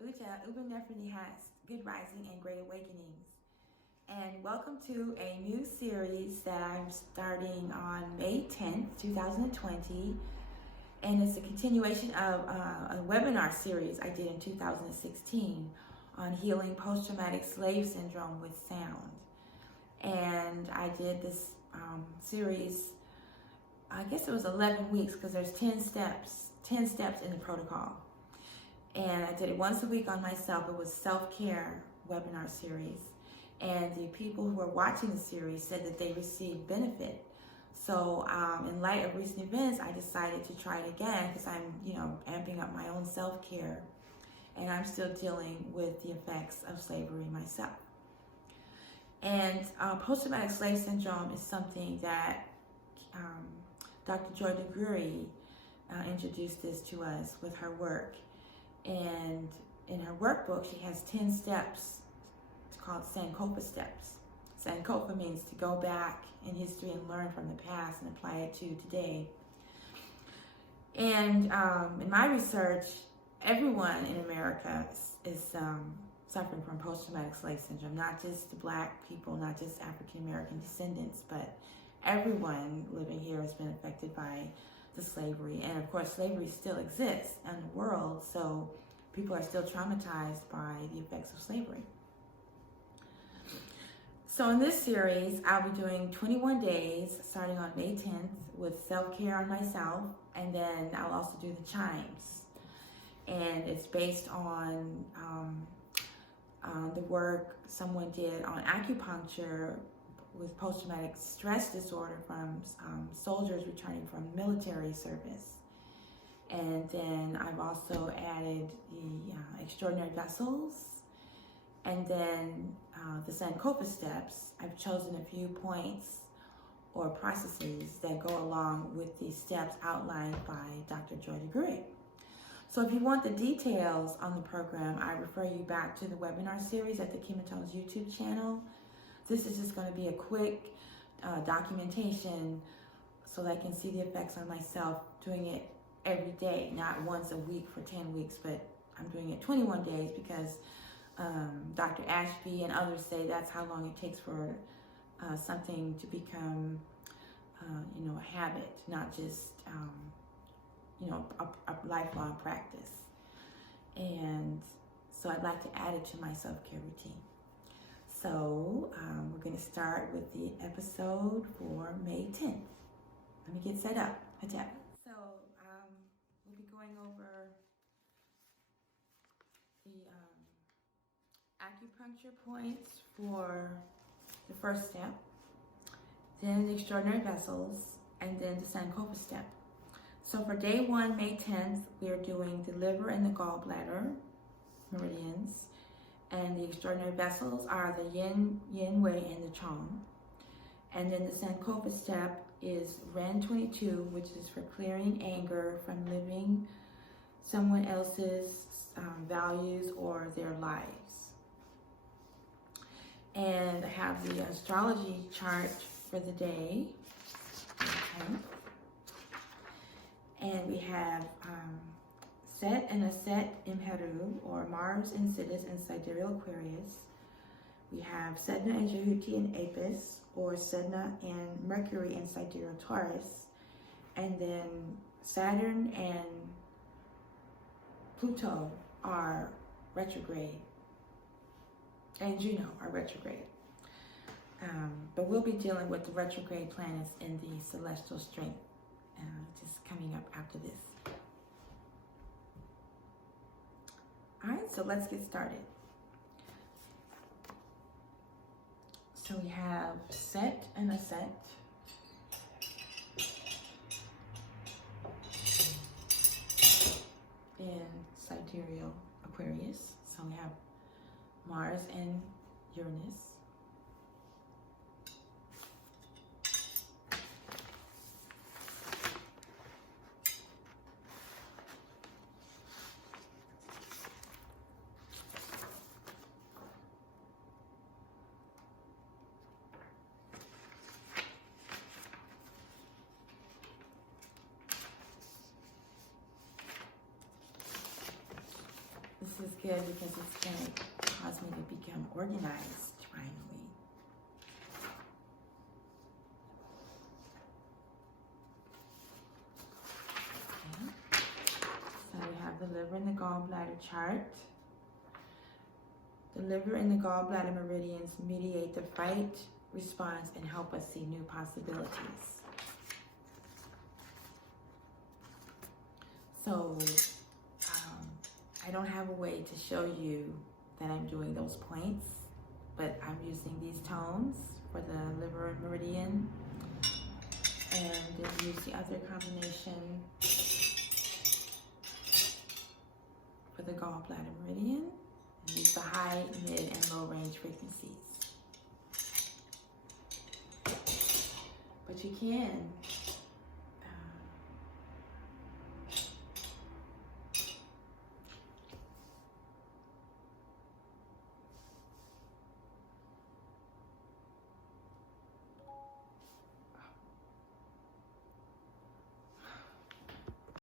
Uja, Ubenefreni has Good Rising and Great Awakenings. And welcome to a new series that I'm starting on May 10th, 2020. And it's a continuation of a webinar series I did in 2016 on healing post-traumatic slave syndrome with sound. And I did this series, I guess it was 11 weeks because there's 10 steps in the protocol. And I did it once a week on myself. It was self-care webinar series. And the people who were watching the series said that they received benefit. So in light of recent events, I decided to try it again because I'm, amping up my own self-care. And I'm still dealing with the effects of slavery myself. And post-traumatic slave syndrome is something that Dr. Joy deGruey introduced this to us with her work. And in her workbook, she has 10 steps. It's called Sankofa Steps. Sankofa means to go back in history and learn from the past and apply it to today. And in my research, everyone in America is suffering from post-traumatic slave syndrome, not just the Black people, not just African-American descendants, but everyone living here has been affected by the slavery. And of course, slavery still exists in the world, so people are still traumatized by the effects of slavery. So in this series, I'll be doing 21 days starting on May 10th with self-care on myself, and then I'll also do the Chimes. And it's based on the work someone did on acupuncture with post-traumatic stress disorder from soldiers returning from military service. And then I've also added the extraordinary vessels, and then the Sankofa Steps. I've chosen a few points or processes that go along with the steps outlined by Dr. Joy deGruey. So if you want the details on the program, I refer you back to the webinar series at the KemeTones YouTube channel. This is just going to be a quick documentation so that I can see the effects on myself doing it every day, not once a week for 10 weeks, but I'm doing it 21 days because Dr. Ashby and others say that's how long it takes for something to become, a habit, not just, a lifelong practice. And so I'd like to add it to my self-care routine. So we're going to start with the episode for May 10th. Let me get set up. So we'll be going over the acupuncture points for the first step, then the extraordinary vessels, and then the Sankofa step. So for day 1, May 10th, we are doing the liver and the gallbladder meridians. And the extraordinary vessels are the yin, wei, and the chong. And then the Sankofa step is Ren 22, which is for clearing anger from living someone else's values or their lives. And I have the astrology chart for the day. Okay. And we have Set and Aset Imheru, or Mars and Sidus in Sidereal Aquarius. We have Sedna and Jehuti in Apis, or Sedna and Mercury in Sidereal Taurus. And then Saturn and Pluto are retrograde, and Juno are retrograde. But we'll be dealing with the retrograde planets in the celestial strength, just coming up after this. All right, so let's get started. So we have Set and Aset. In Sidereal Aquarius. So we have Mars and Uranus. This is good because it's going to cause me to become organized finally. Okay. So we have the liver and the gallbladder chart. The liver and the gallbladder meridians mediate the fight response and help us see new possibilities. So I don't have a way to show you that I'm doing those points, but I'm using these tones for the liver meridian, and then use the other combination for the gallbladder meridian, and use the high, mid, and low range frequencies. But you can